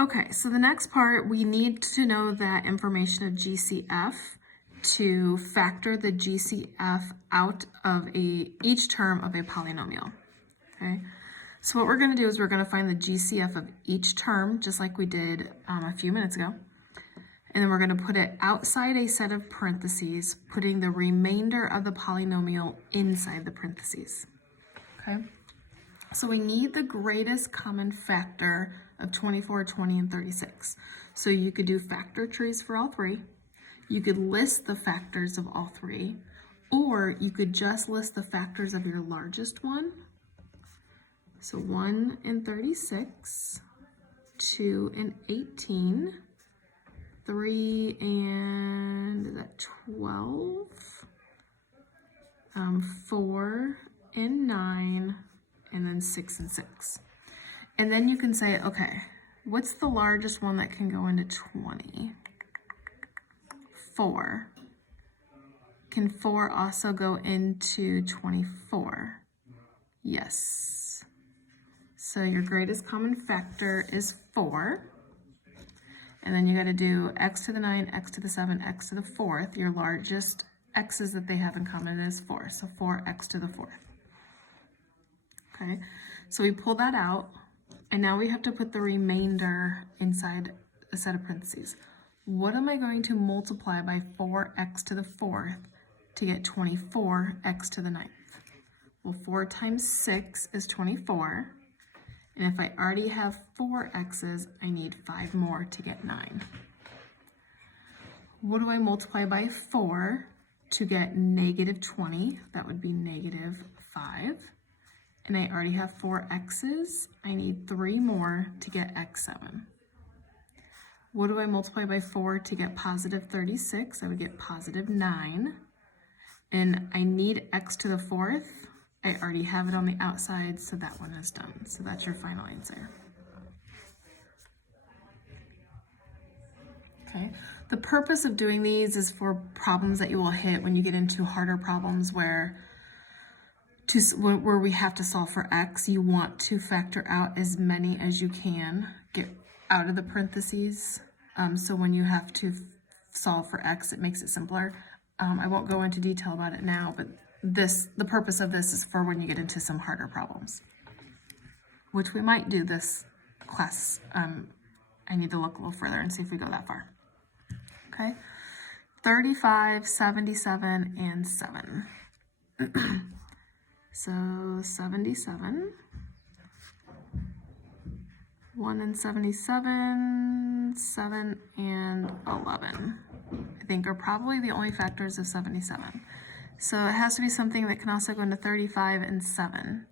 Okay, so the next part, we need to know that information of GCF to factor the GCF out of each term of a polynomial. Okay, so what we're going to do is we're going to find the GCF of each term, just like we did a few minutes ago. And then we're going to put it outside a set of parentheses, putting the remainder of the polynomial inside the parentheses. Okay, so we need the greatest common factor of 24, 20, and 36. So you could do factor trees for all three. You could list the factors of all three, or you could just list the factors of your largest one. So 1 and 36, 2 and 18, 3 and is that 12, 4 and 9, and then 6 and 6. And then you can say, okay, what's the largest one that can go into 20? 4. Can 4 also go into 24? Yes. So your greatest common factor is 4. And then you got to do x to the 9, x to the 7, x to the 4th. Your largest x's that they have in common is 4. So 4x to the 4th. Okay, so we pull that out. And now we have to put the remainder inside a set of parentheses. What am I going to multiply by 4x to the 4th to get 24x to the 9th? Well, 4 times 6 is 24. And if I already have 4 x's, I need 5 more to get 9. What do I multiply by 4 to get negative 20? That would be negative 5. And I already have 4 x's. I need 3 more to get x7. What do I multiply by 4 to get positive 36? I would get positive 9. And I need x to the 4th. I already have it on the outside, so that one is done. So that's your final answer. Okay. The purpose of doing these is for problems that you will hit when you get into harder problems where we have to solve for x. You want to factor out as many as you can, get out of the parentheses. So when you have to solve for x, it makes it simpler. I won't go into detail about it now, but the purpose of this is for when you get into some harder problems, which we might do this class. I need to look a little further and see if we go that far. Okay, 35, 77, and 7. So 77, 1 and 77, 7 and 11, I think are probably the only factors of 77. So it has to be something that can also go into 35 and 7.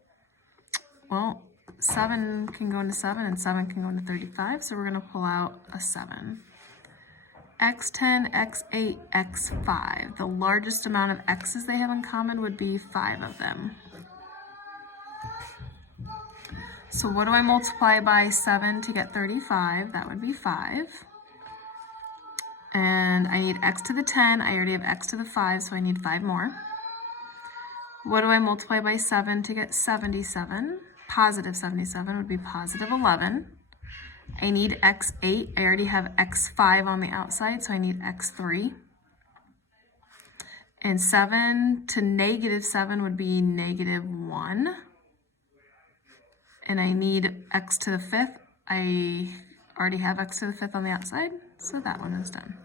Well, 7 can go into 7 and 7 can go into 35, so we're going to pull out a 7. x10, x8, x5. The largest amount of x's they have in common would be 5 of them. So what do I multiply by 7 to get 35? That would be 5. And I need x to the 10. I already have x to the 5, so I need 5 more. What do I multiply by 7 to get 77? Positive 77 would be positive 11. I need x8. I already have x5 on the outside, so I need x3. And 7 to negative 7 would be negative 1. And I need x to the 5th. I already have x to the 5th on the outside, so that one is done.